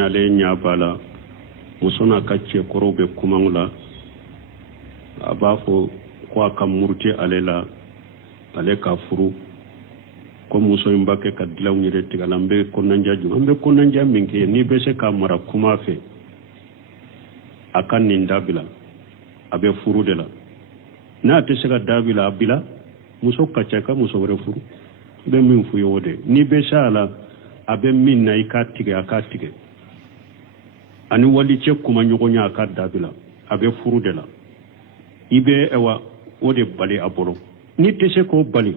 ale nyabala musona kacce korobe kumangula abafo kwa kamurti alela ale ka furu ko muso mbake ka dilaw nyire tigalambe konanja ju ambe konanja minke ni bese ka mara kuma fe akan nin dabila abe furu de la na te sega dabila abila muso kacce ka muso wore furu be min fu yode ni bese ala abe min na ikatige akatige ani wali ce kuma nyogonya ka dabila abe furu de la ibe ewa ode bali aboro ni tese ko bali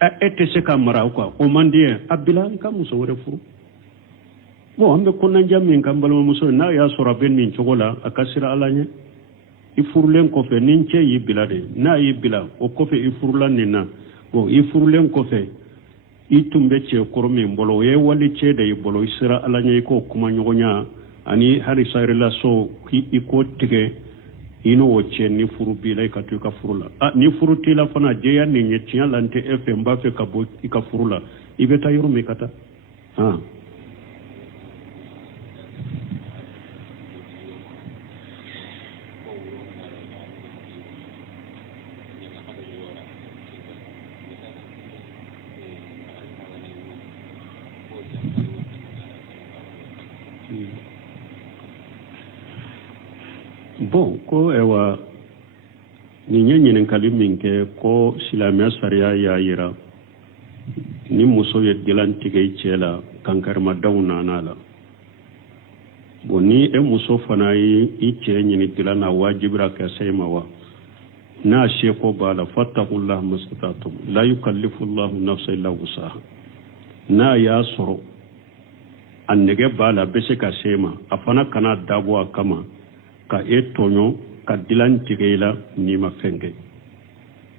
e tese ka mara ko o mandie abila ka muso wore furu bo ambe konna jammi kan balo muso na ya sura ben min chogola akasira alanye i furulen ko fe nin ce yi bilade na yi bila o ko fe i furulan ni na bo i furulen ko fe i tumbe ce kormi mbolo ye wali ce da yi bolo isira alanye ko kuma nyogonya ani hari sayrila so ki ko tige ino woche ni furu bila ka tu ka furula ni furu tila fana jeya ni nyetiya lante fm ba fe ka bo ka furula ibeta yoro me kata bon ko ewa ni nyenyen kaliminke ko silamia sharia ya yira ni muso ye dilantige cela kankarma dawna nala boni e muso fana yi ice nyini dilana wajibra ka saymawa na sheko bala fattaqullah mastatatum la yukallifu Allah nafsan illa wusaha na ya soro annege bala bese ka sema afana kana dabo kama ka etonyo ka dilan tigela ni mafenge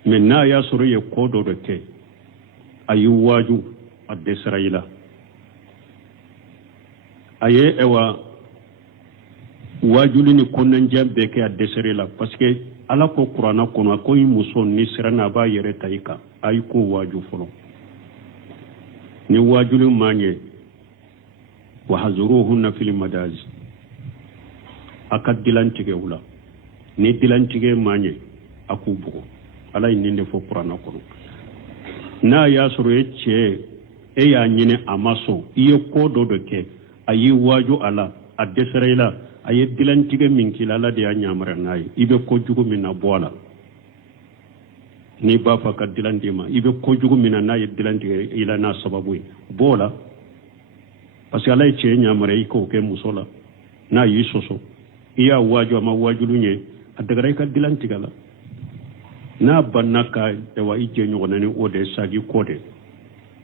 menna ya soro ye kodo de ke ayu waju adde israila aye ewa wajuli ni konan jambe ke adde israila parce que ala ko qur'ana kono ko muso ni sirana ba yere taika ay ko waju folo ni wajuli manye wa hazuruhunna fil madazi akad dilantige wula ni dilantige manye akubugo ala ininde fo qur'ana kono na ya soro eche e ya nyine amaso iye kodo do ke ayi waju ala adesraila ayi dilantige minkila la de anyamara nay ibe ko jugo minna bola ni ba fa kad dilandima ibe ko jugo minna nay dilantige ila na sababu bola parce que ala eche nyamara iko ke musola na yi soso iya waju ama wajulunye adagara ka dilantigala na banaka ewa ije nyogona ni ode sagi kode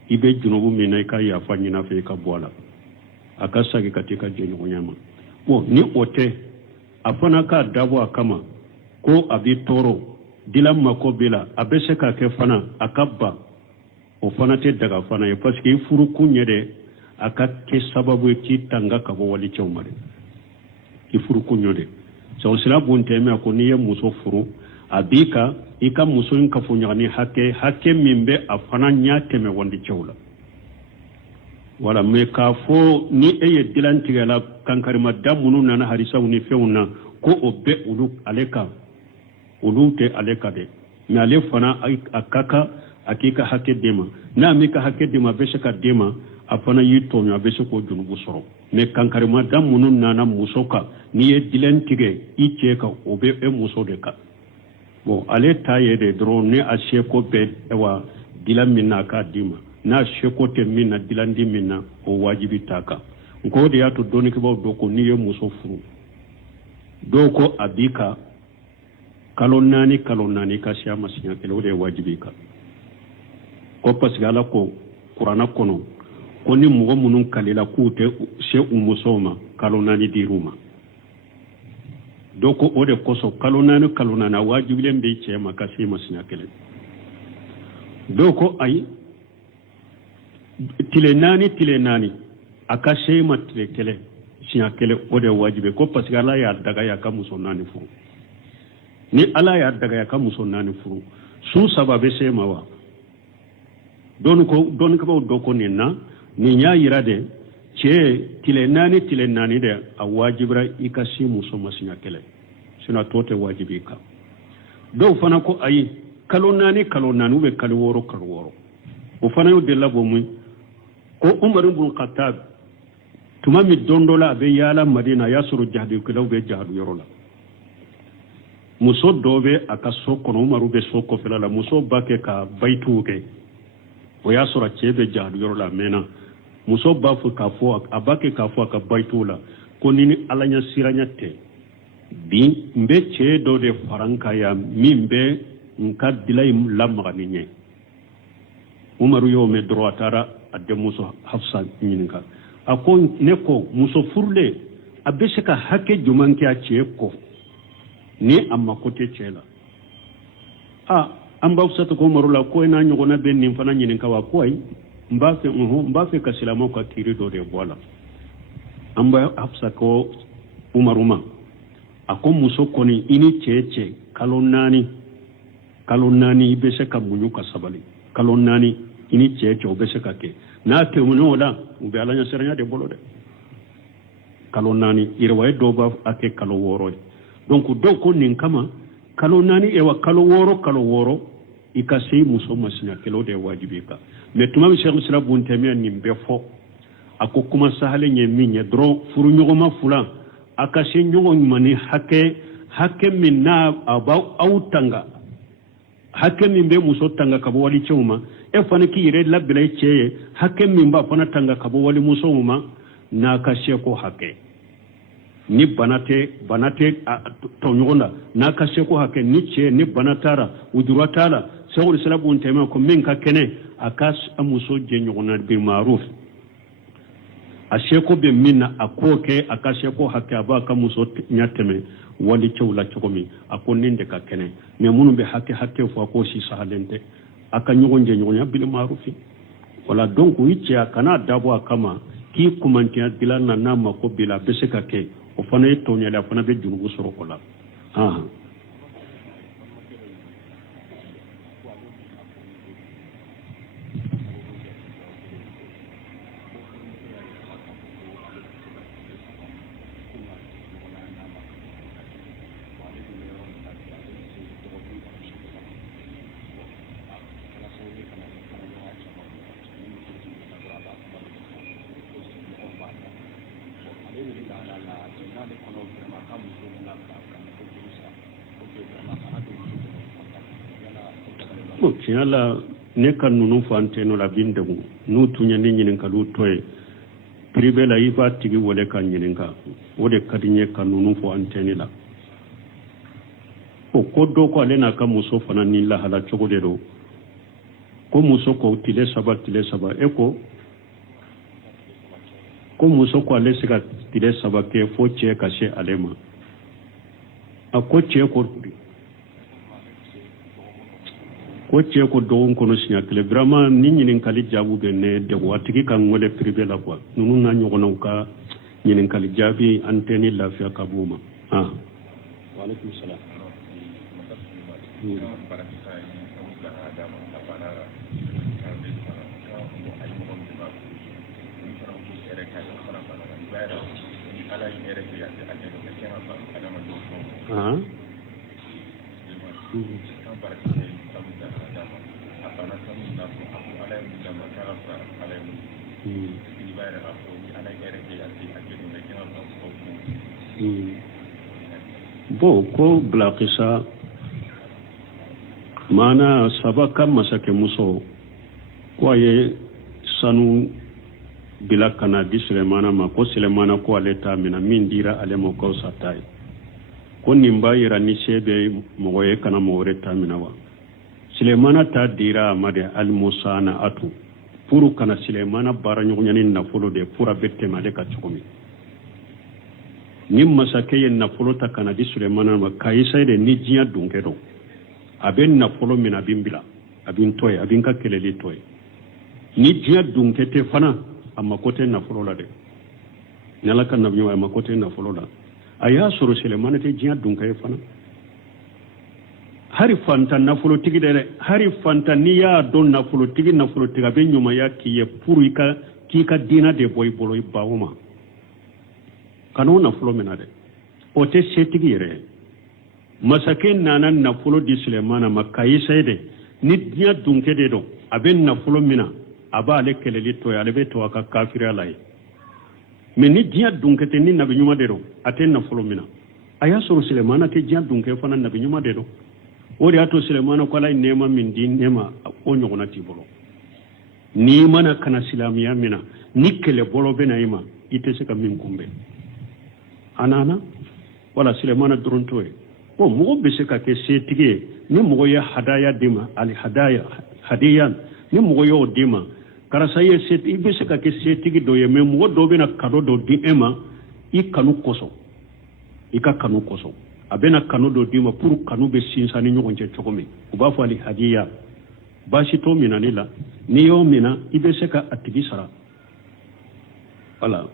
ibe junubu mina ka ya fanyina fe ka bola akasagi katika je nyogonyama bo ni ote afana ka dabo akama ko abi toro dilam mako bila abese ka ke fana akabba o fana te daga fana e parce que furu kunyede akakke sababu ki tanga ka bo wali chawmare ifuru kunyode so sila bunte me ko niye muso furu abika ika muso nka funyani hake mimbe afana nyate me wondi chawla wala me ka fo ni eye dilantigala kankarima damunu nana harisa uni feuna ko obe ulu aleka ulute aleka de me ale fana akaka akika hake dema na mika hake dema beshaka dema afana yito nya bese ko junubu soro me kankari madam munun nana musoka ni e dilentige iche ka obe e muso de ka bo ale taye de drone ne ashe ko be ewa dilam minna ka dima na sheko te minna dilandi minna o wajibi taka ngode ya to doni ke baw doko ni e muso furu doko abika kalonani ka sha masinya kele o de wajibi ka ko pasgala ko qur'ana kono koni mugo munun kalila kute she umusoma kalonani diruma doko ode koso kalonana wajibile mbe chema kasi masinya kele doko ay tile nani akashe matre kele sinya kele ode wajibe ko pasgala ya daga ya kamuso nani furu ni ala ya daga ya kamuso nani furu su sababe sema wa don ko doko nina ni nya yirade ce tile nani de a wajibra i ka si muso masinya kele sina tote wajibi ka do fana ko ayi kalo nani ube kalo woro o fana yo de labo mu ko Umar ibn Khattab tuma mi dondola be yala Madina ya suru jahdi ko be jahdu yorola muso dobe aka sokono Umaru be soko felala muso bake ka baitu ke o ya sura chebe jahdu yorola mena muso bafu ka fo abake ka fo ka baitula ko nini alanya siranya te bi mbe che do de faranka ya mimbe nka dilay lamma ninye Umaru yo me droitara adde muso Hafsa nyininka akon neko muso furle abese ka hake jumanki a che ko ni amma kote chela amba usata ko marula ko ina nyogona ben nim fana nyininka wa ko ay mbafe ka silamo ka kiri do de bola amba Hafsa ko Umaruma ako muso koni ini cheche kalonani ibese ka munyu ka sabali kalonani ini cheche obese ka ke na ke unola ube alanya seranya de bolo de kalonani irwaye do ba ake kalo woro donc do ko nin kama kalonani ewa kalo woro ikasi muso masinya kelo de wajibi ka mais tuma mi cheikh sala bun tamiya nimbe fo ako kuma sahale nye minye dro furu nyogoma fula akase nyogo mani hake minna abaw autanga hake mimbe muso tanga kabo wali chuma e fana ki yire labila cheye hake mimba fana tanga kabo wali muso uma na kashe ko hake ni banate to nyogona na kashe ko hake ni che ni banatara uduratala sawul salabu ntema ko min ka kene akas amuso je nyogona bi maruf asheko be minna akoke akasheko hakaba ka muso nyateme wali chawla chokomi akoninde ka kene me munu be hakke fo ko si sahalente aka nyogonje nyogonya bil marufi wala donc wice kana dabo akama ki kumantiya dilana na mako bila beseka ke o fana to nyala fana be junugo soro kola tiala ne kan nunu fante no la bindegu nu tunya ni nyinin ka lu toy pribe la ifa tigi wole kan nyinin ka wode kadinye kan nunu fo anteni la o kodo ko ale na ka muso fana ni la hala chogode do ko muso ko tile saba eko ko muso ko ale sika tile saba ke fo che ka she alema ko che ko do kono sinya kle vraiment ni nyinin kali jabu be ne de watiki kan ngole privé la quoi nunu na nyogona ka nyinin kali jabi anteni la fi kabuma wa alaikum salam bo ko blaqisa mana sabaka masake muso kwaye sanu bila kana disre mana ma ko Sulemana ko aleta mina min dira ale mo ko satai ko nimba yira ni sebe moye kana mo reta mina wa Sulemana ta dira amade al musana atu puru kana Sulemana bara nyonyani na folo de pura bette made ka chukumi nim masake yen na folo ta kana di Sulemana ma kaisa de ni jiya dunkedo aben na folo mina bimbila abin toy abin ka keleli toy ni jiya dunkete fana amma kote na folo la de nala kan na biwa amma kote na folo la aya soro Sulemana te jiya dunkaye fana hari fanta na folo tigi de hari fanta ni ya don na folo tigi be nyuma ya kiye puru kika dina de boy bolo bawuma kanu nafulo mina de o te setigi yere masakin nana nafulo di Sulemana makayi sayde ni diya dunke de do aben nafulo mina aba ale keleli to ale be to aka kafira lay mais ni diya dunke te ni nabi nyuma de do ate nafulo mina aya soro Sulemana te diya dunke fana nabi nyuma de do o de ato Sulemana ko lay nema min din nema o nyogona ti bolo ni mana kana silamiya mina ni kele bolo bena ima ite se ka min kumbe anana wala Sulemana drontoy bon mo be se ka ke setigi ni mo ya hadaya dima ali hadaya hadiyan ni mo yo dima karasa ye set ibe se ka ke setigi do ye men mo do bena kado do di ema I kanu koso ika kanu koso abena kanu do dima pour kanu be sinsani nyogonje chokomi uba fo ali hadiya bashi to mina nila ni yo mina ibe se ka atigi sara wala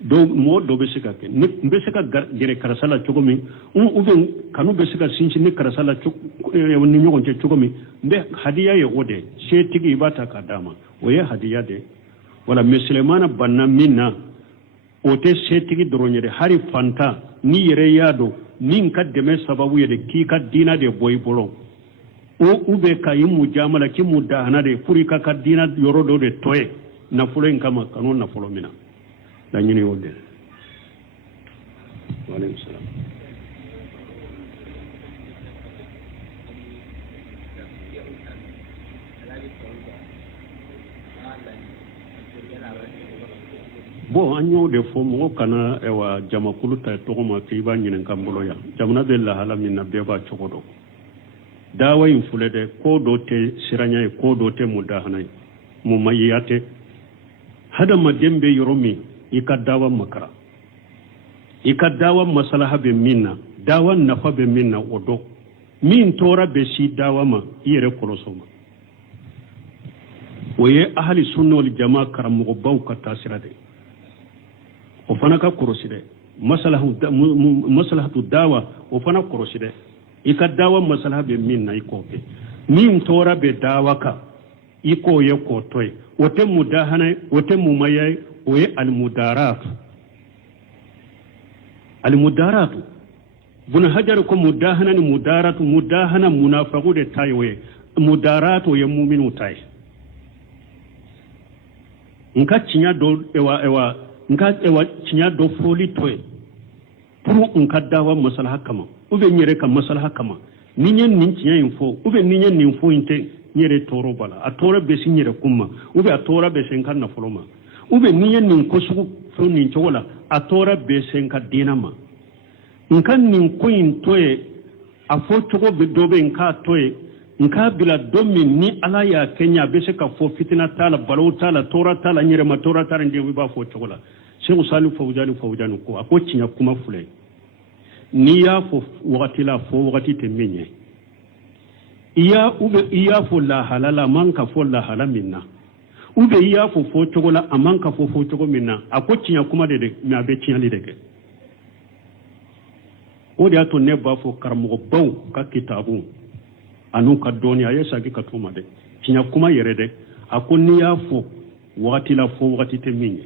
do mo do be se ka ke ni be se ka gere karasala chokomi ube kanu be se ka sinsi ni karasala ni nyogonje chokomi be hadiya ye ode se tigi ibata ka dama o ye hadiya de wala Sulemana banna minna o te se tigi doronyere hari fanta ni yere yado min ka deme sababu ye de ki ka dina de boy bolo o ube ka yimu jamala ki mudahana de furika ka dina yoro do de toye na fulen kama kanu na fulo mina la nyini wode wa alaykum salam bon anyo de fo mo kana ewa jamakulu ta togoma ke ba nyinen kambolo ya jamna be la hala min na be ba chogodo dawa in fulede ko do te siranya ko do te mudahana mu mayate hada madembe yoromi ikadawa makara ikadawa masalaha be minna dawa nafa be minna odo min tora be si dawa ma yere kolosoma oye ahli sunna wal jamaa karamugo bawka tasirade o fana ka koroside maslahatu dawa o fana koroside ika dawa maslaha be minna ikoke min tora be dawa ka iko ye ko toy wote mudahana wote mumayay oye almudaratu buna hajar ko mudahana ni mudahana munafiqu de taywe mudaratu ye mu'minu tay nka cinya do ewa cinya do foli toy pour nka dawa maslaha kama ube nyere ka maslaha kama ninyen nin cinya info ube ninyen nin info inte nyere toro bala a toro be si nyere kuma ube a tora be sen kan na foloma ube ninyen nin ko su fo nin chola a tora be sen ka dinama nkan nin ko in toye a fo chogo be dobe nka toye nka bila domi ni ala ya Kenya be se ka fo fitina tala balo tala tora tala nyere ma tora tara ndi wi ba fo chola Sheikh Salu Fawjani ko ako cinya kuma fule ni ya fo wakati la fo wakati te menye iya fo la halala manka fo la halaminna ube iya fo chogola amanka fo chogo minna ako cinya kuma de na be cinya lidege o de ato ne ba fo karmo baw ka kitabu anu ka doni ayesa ki ka tuma de cinya kuma yere de ako ni ya fo wakati la fo wakati te menye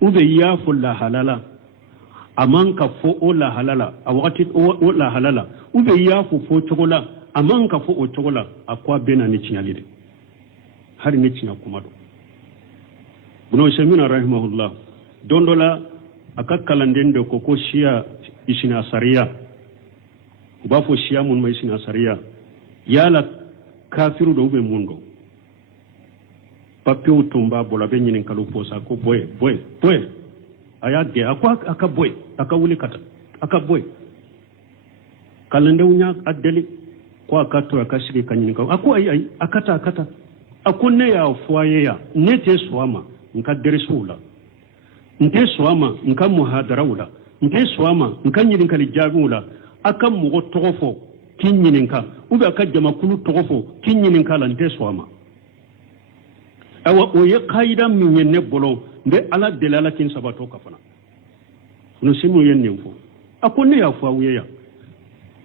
ube iya fo la halala amanka fo o la halala a wakati o la halala ube iya fo chogola amanka fo o chogola akwa bena ni chinyalide hari ni chinya kumado buno shemina rahimahullah dondola akakalandende koko shia ishina sariya ubafo shia mun mai ishina sariya yala kafiru do ube mundo papi utumba bola benyini kaluposa ko boy ayage akwa akaboy akawuli kata akaboy kalande unya adeli kwa akato akashiri kanyini ka ako ai akata akunne ya fuaye ya nete swama nka derisula nte swama nka muhadarawula nte swama nka nyini kali jagula aka mugo togofo kinyini nka ube akajama kulu togofo kinyini nka la nte swama awa oye qaida minne bolo nde ala delala kin sabato kafana no simu yenne fo akunne ya fuaye ya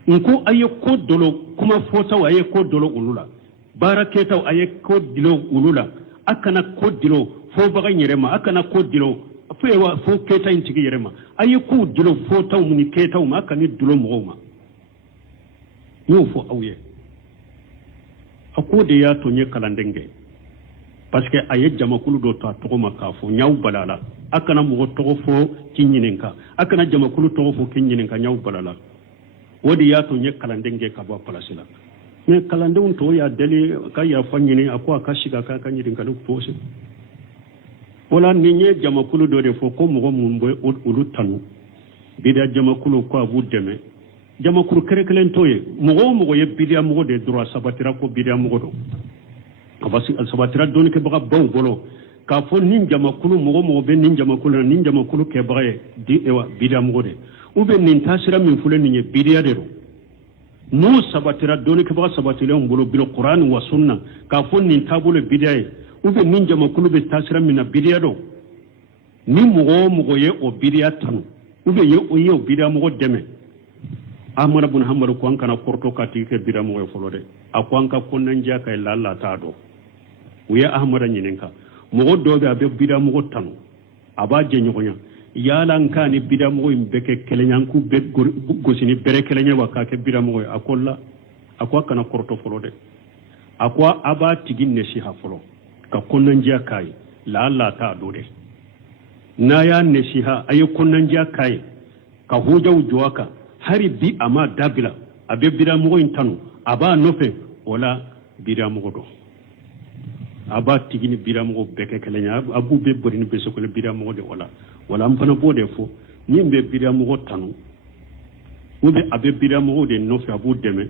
nko aye ko dolo kuma fota waye ko dolo ulula baraketa aye ko dilo ulula akana ko dilo fo baga nyerema akana ko dilo fewa fo keta intigi yerema ayi ku dilo fo taw muni keta ma akani dilo mo yo fo awye akode ya to nye kalandenge parce que aye jamakulu do ta to ma ka fo nyaw balala akana mo to fo kinyininka akana jamakulu to fo kinyininka nyaw balala wodi ya to nye kalandenge ka ba palasila me kalandun to ya dali ka ya fanyini akwa ka shiga ka kanyininka do fo se wala ninye jamakulu do de fo ko mo mun boy ulu tanu bidia jamakulu ko abu deme jamakulu kerekelen toye mo ye bidia mo de droit sabatira ko bidia mo do abasi sabatira don ke baga baw bolo ka fo nin jamakulu mo be nin jamakulu ke baga di ewa bidia mo de ube nin tasira min fule ninye bidia de ro no sabatira don ke baga sabatira mbolo bil qur'an wa sunna ka fo nin tabulo bidia ube nin jamakulu be tasira min na bidia do ni mo ye o bidia tanu ube ye o bidia mo deme amara bun hamaru ko ankana korto kati ke bidia mo folo de akwanka konanja kay lalla ta do uya ahmara nyininka mo do be abe bidia mo tanu aba je nyonya yala nkani bidia mo imbeke kelenyanku be gosini bere kelenya waka ke bidia mo akolla akwa kana korto folo de akwa aba tigin ne shi ha folo ka kunnan jiya kai la Allah ta dore na ya nasiha ayi kunnan jiya kai ka hujau juwaka hari bi ama dabila abe bira mo intanu aba nofe wala bira mo do aba tigini bira mo beke kelenya abu be borini be sokole bira mo de wala am fana bode fo nimbe bira mo tanu ube abe bira mo de nofe abu deme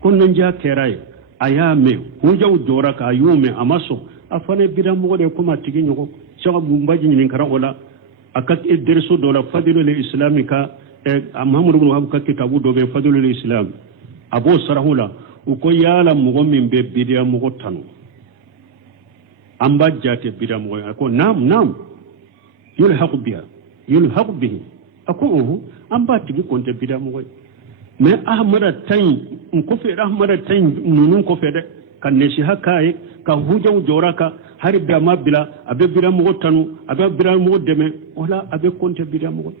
kunnan jiya kerai ayame hujau joraka ayume amaso afane bidam mo de kuma tigi nyoko saka bumbaji nyin kara wala akat derso dola fadilul islamika amhamru ibn wahab ka kitabu do be fadilul islam abo sarahula uko yala mo min be bidam mo tanu amba jate bidam mo ko nam yulhaq bihi ako amba tigi konte bidam mo mais ahmada tay ko fe ahmada tay nunun ko fe de kan ne shi hakaye ka hujaw joraka hari be mabila abe bira mo tanu abe bira mo deme wala abe konte bira mo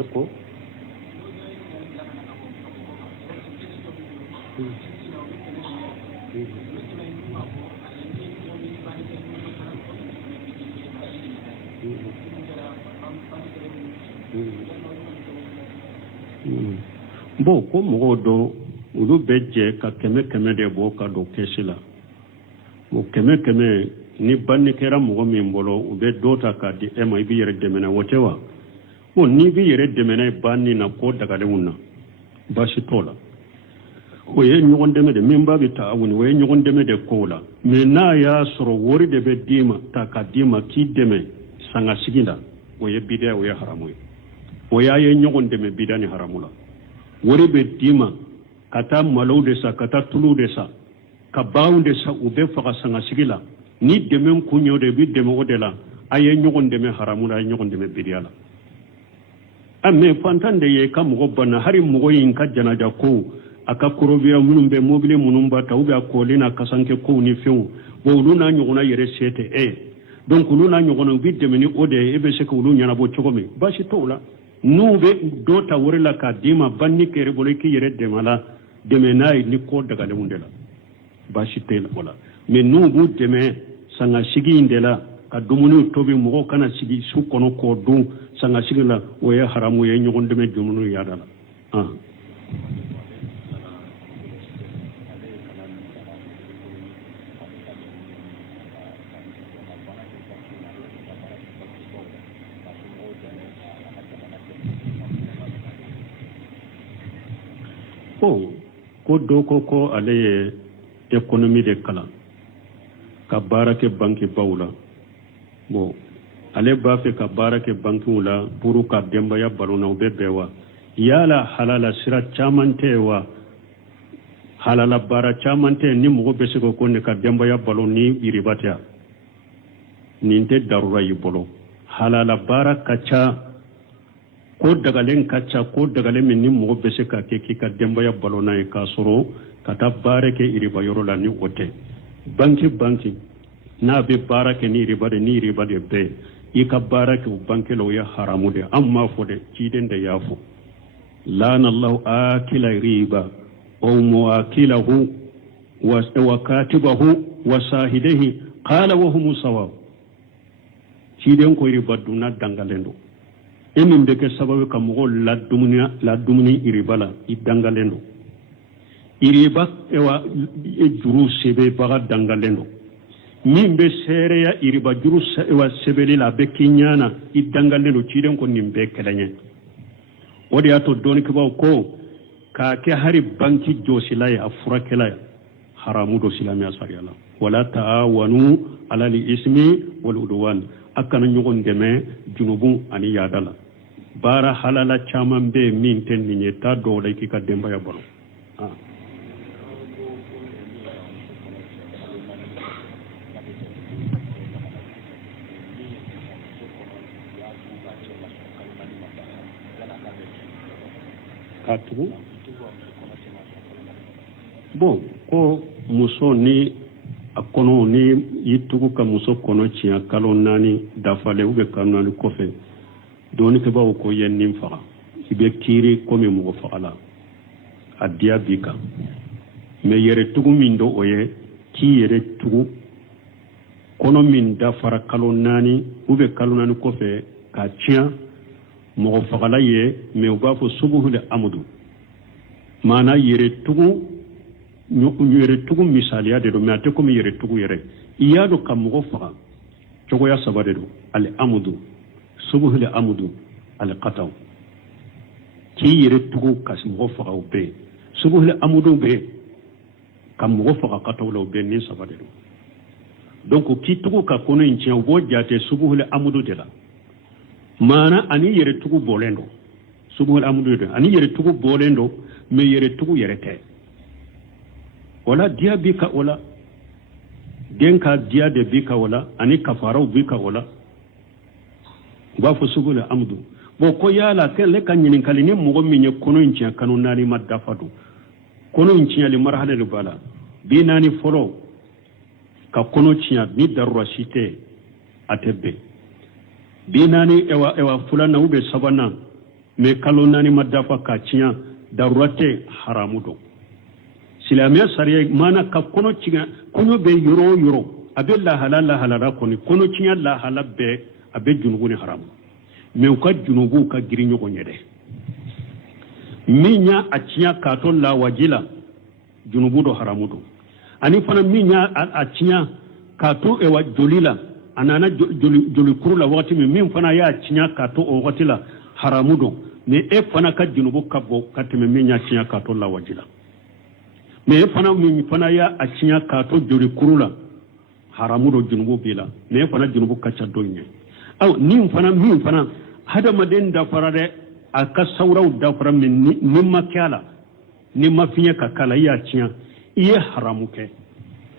Eko bo ko mo do ulu beje ka keme de bo ka do kesila mo keme ni banni kera mo mi mbolo ube dota ka di ema ibi yere demena wotewa mo ni bi yere demena banni na ko daga de munna bashi tola ko ye nyogon deme de mimba bi taawuni we nyogon deme de kola me na ya soro wori de be dima ta ka dima ki deme sanga siginda wo ye bidaya wo ye haramu wo ya ye nyogon deme bidani haramula wori be dima kata malode sa kata tulude sa ka baunde sa ube faka sanga sigila ni deme kunyo de bi deme odela aye nyogon deme haramula aye nyogon deme bidiyala amme fantande ye kam go bana hari mo yin ka janaja ko aka korobia munum be mobile munum bata ube akolina kasanke ko ni few bo luna nyogona yere sete donc luna nyogona bidde meni ode ebe se ko lunya na bo chogome bashi tola nube dota worila ka dima banni kere boleki yere de mala de menay ni ko daga le mundela bashi tela wala me nubu deme sanga sigi indela ka dumunu tobi mo kana sigi su kono ko du sanga sigi la o ye haramu ye nyogon deme dumunu yadala ko do ko ale économie de kala ka barake banki bawla bo ale ba fe ka barake banki wala pour ka demba ya balona bebewa yala halala sira chamantewa halala bara chamante ni mo be sego ko ne ka demba ya baloni iribata ninte darura yibolo halala bara kacha ko dagalen kacha ko dagalen min ni mo bese ka ke ki ka demba ya balona e ka soro kata bare ke iriba yoro la ni wote banki na be bara ke ni riba de be ika bara ke banki lo ya haramu de amma fo de kiden da yafo lana allah akila riba aw muakilahu wa katibahu wa sahidihi qala wa hum sawa kiden ko riba duna dangalendo emin be ke sababu ka mo la dumuni iribala I dangalendo iriba ewa juru sebe baga dangalendo min be sereya iriba juru ewa sebeli la be kinyana I dangalendo kiden ko nimbe kelenye wodi ato doni ko ko ka ke hari banki josila ya afurakela ya haramu do silami asariyala wala taawanu ala li ismi wal udwan akana nyogon deme junubun ani yadala bara halala chaman be min tenni nye ta do lay ki ka demba ya bono katu bon ko muso ni akono ni yitugu ka muso kono ciya kalo nani dafale ube kanani kofe doni ke bawo ko yennim fa ibe kiri komi mo faala adia bika me yere tugu min do oye ki yere tugu kono min dafara kalo nani ube kalo nani kofe ka ciya mo faala ye me ubafo subuhul amdu mana yere tugu yere tugu misaliya de do me ate ko mi yere tugu yere iyado kam mo fa cogo ya sabade do al amdu subuhul amdu al qataw ki yere tugu kas mo fa o be subuhul amdu be kam mo fa qataw lo be ni sabade do donc ki tugu ka kono inci o bo jate subuhul amdu de la mana ani yere tugu bolendo subuhul amdu de ani yere tugu bolendo me yere tugu yere te wala dia bika wala denka dia de bika wala ani kafarau bika wala ba fo sugula amdu bo ko yala kele kan nyin kalini mo minye kono inci kanu nani madafadu kono inci ali marhala de bala bi nani folo ka kono ciya ni darura site atebe bi nani ewa fulana ube sabana me kalo nani madafa ka ciya darurate haramudo silamiya sariya mana ka kono ciya kono be yoro abe la halala koni kono ciya la halabe abe junubu ni haramu me uka junubu ka girinyo konyede minya aciya kato la wajila junubu do haramudo ani fana minya aciya kato ewa jolila anana joli kurula wakati min fana ya aciya kato o wakati la haramudo me e fana ka junubu kabo katime minya aciya kato la wajila me e fana min fana ya aciya kato joli kurula haramudo junubu bila me e fana junubu kacha donye aw min fana hada maden da farade aka saurau da fara min nimma kyala nimma finya ka kala ya aciya iye haramu ke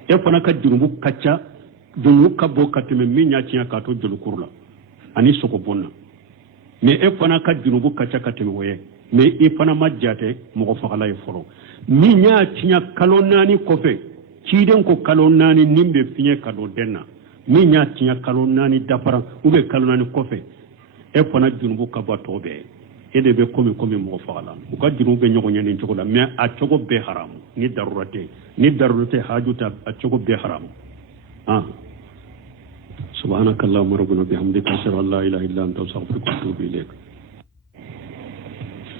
e fana ka junubu kacha junubu kabo katime minya aciya kato joli kurula ani soko bonna me e fana ka junubu kacha katime woye me e fana majjate mo fagala e foro minya aciya kalonani kofe kiden ko kalonani nimbe finye kado denna minya aciya kalonani dafara ube kalonani kofe e fana junubu kabo tobe ede be komi mo fagala u ka junubu be nyogo nyani jogola me a cogo be haram ni darurate hajuta a cogo be haram سبحانك اللهم ربنا بحمدك أشهد أن لا إله إلا أنت أستغفرك وأتوب إليك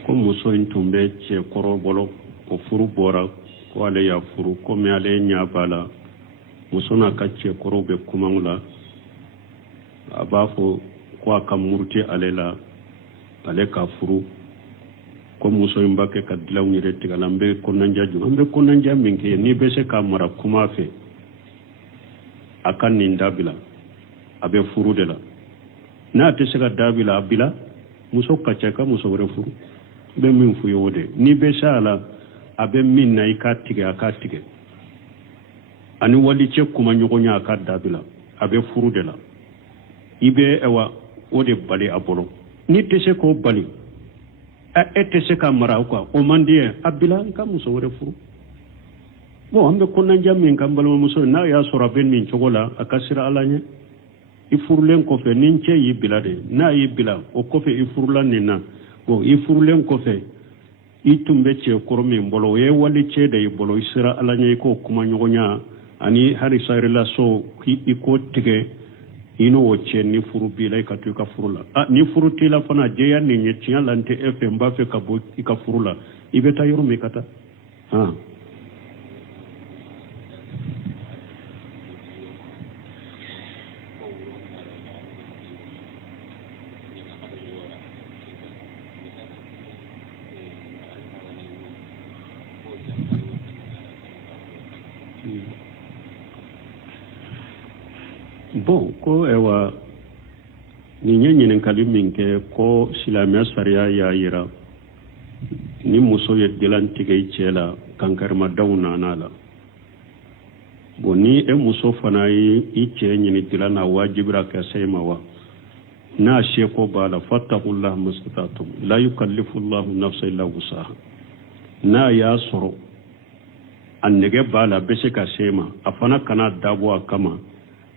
ko muso in tun bɛ cɛ kɔrɔ bolo ko furu bɔra ko ale y'a furu komi ale ɲɛ b'a la muso n'a ka cɛ kɔrɔw bɛ kumaw la a b'a fɔ ko a ka muruti ale la ale ka furu ko muso in b'a kɛ ka dilanw yɛrɛ tigɛ la an bɛ kɔnɔnja jɔ an bɛ kɔnɔnja min kɛ n'i bɛ se k'a mara kuma fɛ a ka nin dabila a bɛ furu de la n'a tɛ se ka dabila a bila muso ka cɛ ka muso wɛrɛ furu bɛ min f'u ye o de n'i bɛ se a la a bɛ min na i k'a tigɛ a k'a tigɛ ani wali cɛ kuma ɲɔgɔnya a ka dabila a bɛ furu de la ibe ewa o de bali a bolo ni tɛ se k'o bali e tɛ se ka mara quoi o man di ye a bila n ka muso wɛrɛ furu bon an bɛ kɔnɔnaja min kan balimamuso n'a y'a sɔrɔ a bɛ nin cogo la a ka sira ala ɲɛ i furulen kɔfɛ ni cɛ y'i bila de n'a y'i bila o kɔfɛ i furula nin na bon i furulen kɔfɛ i tun bɛ cɛ kɔrɔ min bolo o ye wali cɛ de y'i bolo i sera ala ɲɛ i k'o kuma ɲɔgɔnya ani hali sayirila so i k'o tigɛ i n'o cɛ ni furu b'i la i ka to i ka furu la ni furu t'i la fana jɛya nin ye tiɲɛ la n tɛ e fɛ n b'a fɛ ka bɔ i ka furu la i bɛ taa yɔrɔ min ka taa bon ko ewa ni nye ɲininkali min kɛ ko silamɛya sariya y'a yira ni muso ye dilantigɛ i cɛ la kankarimadenw nana la bon ni e muso fana ye i cɛ ɲini dilan na wajibira ka se ma wa n'a seko b'a la fattaqullaha mastata'tum la yukallifu Allahu nafsan illa wusaha n'a y'a sɔrɔ a nɛgɛ b'a la a bɛ se ka se ma a fana kana dabɔ a kama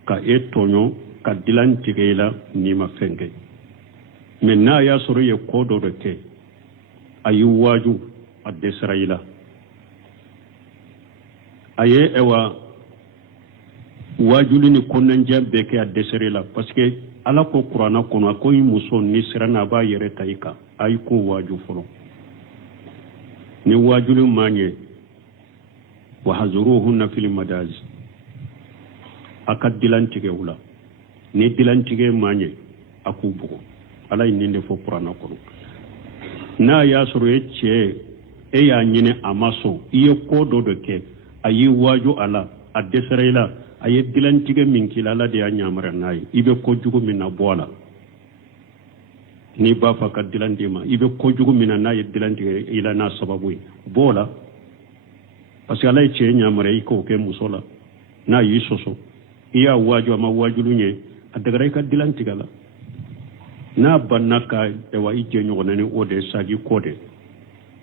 ka e tɔɲɔ ka dilan tigɛ i la n'i ma fɛn kɛ mais n'a y'a sɔrɔ i ye ko dɔ de kɛ a y'i waaju a dɛsɛra i la a ye ewa waajuli ni kɔnɔnajɛ bɛɛ kɛ a dɛsɛra i la parce que ala ko kuranna kɔnɔ a ko i muso ni siranna a b'a yɛrɛ ta i kan a y'i ko waaju fɔlɔ ni waajuli ma ɲɛ wahazuruhunna fil madaji a ka dilantigɛ u la ni dilantigɛ ma ɲɛ a k'u bugo ala ye nin de fɔ kuranna kɔnɔ n'a y'a sɔrɔ e cɛ e y'a ɲini a ma sɔn i ye ko dɔ de kɛ a y'i waaju a la a dɛsɛra i la a ye dilantigɛ min k'i la ala de y'a ɲamara n'a ye i bɛ kojugu min na bɔ a la n'i b'a fɛ ka dilan d'i ma i bɛ kojugu min na n'a ye dilantigɛ i la n'a sababu ye bɔ o la parce que ala ye cɛ ɲamara i k'o kɛ muso la n'a y'i sɔsɔ i y'a waaju a ma waajulu ɲɛ a dagara i ka dilantigɛ la n'a banna ka ewa i jɛ ɲɔgɔnna ni o de sagi kɔ de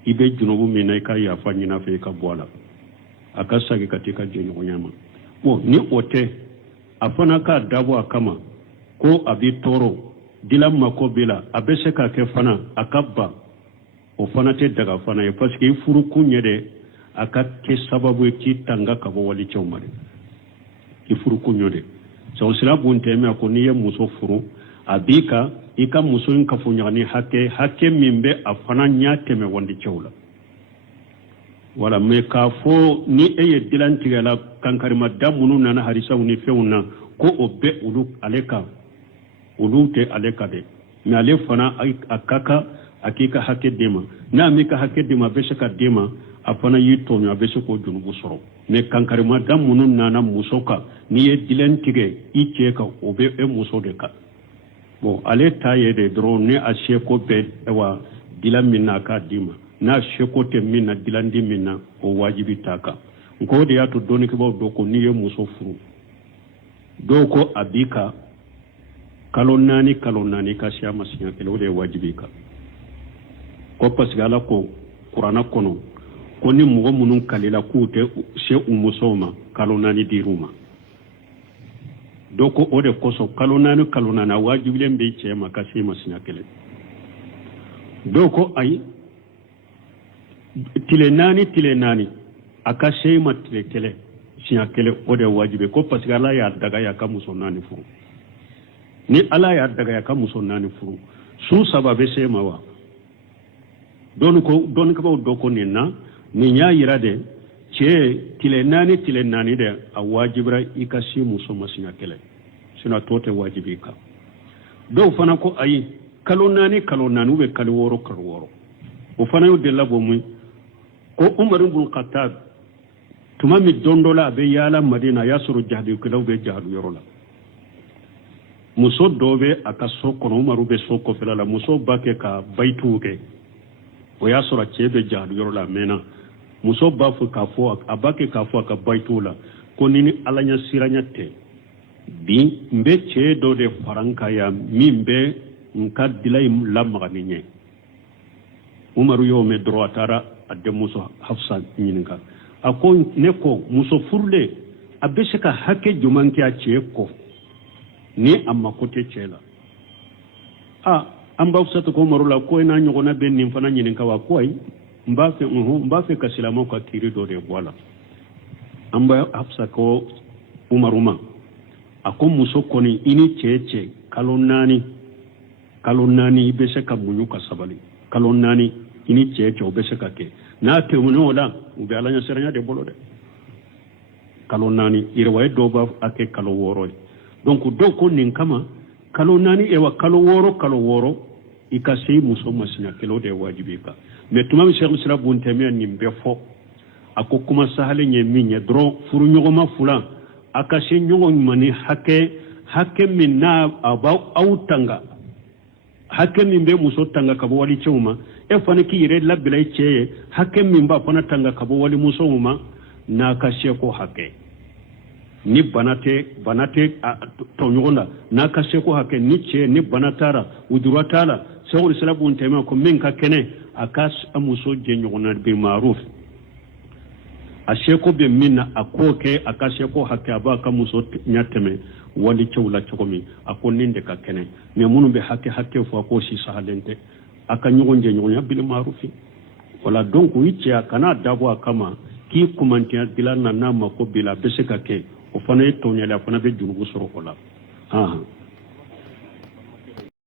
i bɛ junubu min na i ka yafa ɲina fɛ i ka bɔ a la a ka sagi ka t'i ka jɛ ɲɔgɔnya ma bon ni o tɛ a fana k'a dabɔ a kama ko a b'i tɔɔrɔ dilan mako b'i la a bɛ se ka kɛ fana a ka ban o fana tɛ daga fana ye parce que i furu kun ɲɛ dɛ a ka kɛ sababu ye k'i tanga ka bɔ walicɛw ma dɛ i furu kun ɲɛ dɛ sabu sira bon tɛ mɛ ko n'i ye muso furu a b'i ka i ka muso in kafoɲagani hakɛ min bɛ a fana ɲa tɛmɛ wandi cɛw la wala mais k'a fɔ ni e ye dilantigɛ la kankarimada minnu nana harisaw ni fɛnw na ko o bɛ olu ale kan olu tɛ ale kan dɛ mais ale fana a ka kan a k'i ka hakɛ d'e ma n'a m'i ka hakɛ d'e ma a bɛ se ka d'e ma a fana y'i tɔɲɔ a bɛ se k'o junubu sɔrɔ mais kankarimada minnu nana muso kan n'i ye dilantigɛ i cɛ kan o bɛ e muso de kan bon ale ta ye de dɔrɔn ni a seko bɛ wa dilan min na a k'a d'i ma n'a seko tɛ min na dilandi min na o wajibi t'a kan nka o de y'a to dɔnnikɛbaw dɔ ko n'i ye muso furu dɔw ko a b'i kan kalo naani ka se a ma siɲɛ kelen o de ye wajibi kan ko parce que ala ko kuranna kɔnɔ ko ni mɔgɔ minnu kalila k'u tɛ se u musow ma kalo naani dir'u ma dɔw ko o de kosɔn kalo naani a wajibilen bɛ cɛ ma ka se ma siɲɛ kelen dɔw ko ayi tile naani a ka se ma tile kelen siɲɛ kelen o de wajibi ko parce que ala y'a daga y'a ka muso naani furu ni ala y'a daga y'a ka muso naani furu su saba bɛ se ma wa dɔnnikɛbaw dɔ ko nin na nin y'a yira de cɛ tile naani de a wajibira i ka se muso ma siɲɛ kelen sinon tɔ tɛ wajibi kan dɔw fana ko ayi kalo naani ou bien kalo wɔɔrɔ o fana y'o de labɔ mun ko Umar ibn Khattab tuma min don dɔ la a bɛ yaala Madina a y'a sɔrɔ jahadukɛlaw bɛ jahaduyɔrɔ la muso dɔ bɛ a ka so kɔnɔ Umaru bɛ so kɔfɛla la muso b'a kɛ ka bayituw kɛ o y'a sɔrɔ cɛ bɛ jahaduyɔrɔ la a mɛnna muso b'a fɔ k'a fɔ a b'a kɛ k'a fɔ a ka bayituw la ko ni ala ɲɛ siranya tɛ bi mbe cee do de farankaya min be nka dilay lamagani ɲɛ umaru y'o mɛ dɔrɔn a taara a denmuso hafsa ɲininka a ko ne ko muso furulen a bɛ se ka hakɛ juman kɛ a cɛ kɔ ni a mako tɛ cɛ la an b'a fisa ko umaru la ko n'a ɲɔgɔnna bɛ nin fana ɲininka wa ko ayi n b'a fɛ ka silamɛw ka kiiri dɔ de bɔ a la an b'a hafsa ko umaru ma a ko muso kɔni i ni cɛ kalo naani i bɛ se ka muɲu ka sabali kalo naani i ni cɛ o bɛ se ka kɛ n'a tɛmɛn'o la u bɛ ala ɲɛsiranya de bolo dɛ kalo naani yɛrɛwaye dɔw b'a kɛ kalo 6 ye donc dɔw ko nin kama kalo naani kalo 6 i ka se muso ma siɲɛ kelen o de ye wajibi kan mais tuma min Cheikh Sira Bontɛmiya nin bɛɛ fɔ a ko kuma sahalen ye min ye dɔrɔn furu ɲɔgɔnma fila a ka se ɲɔgɔn ma ni hakɛ min n'a a b'aw tanga hakɛ min bɛ muso tanga ka bɔ walicɛw ma e fana k'i yɛrɛ labila i cɛ ye hakɛ min b'a fana tanga ka bɔ walimusow ma n'a ka se ko hakɛ ni bana tɛ tɔɲɔgɔn la n'a ka se ko hakɛ ni cɛ ni bana t'a udura t'a la Cheikh Sira Bontɛmiya ko min ka kɛnɛ a ka muso jɛ ɲɔgɔnna bil ma'ruf a seko bɛ min na a k'o kɛ a ka seko hakɛ a b'a ka muso ɲɛ tɛmɛ wali cɛw la cogo min a ko nin de ka kɛnɛ mais minnu bɛ hakɛ fɔ a k'o si sahalen tɛ a ka ɲɔgɔn jɛ ɲɔgɔnya bil ma'ruf wala donc i cɛ a kana dabɔ a kama k'i kumantiya dilan na n'a ma ko bila a bɛ se ka kɛ o fana ye tɔɲɛli a fana bɛ jurugu sɔrɔ o la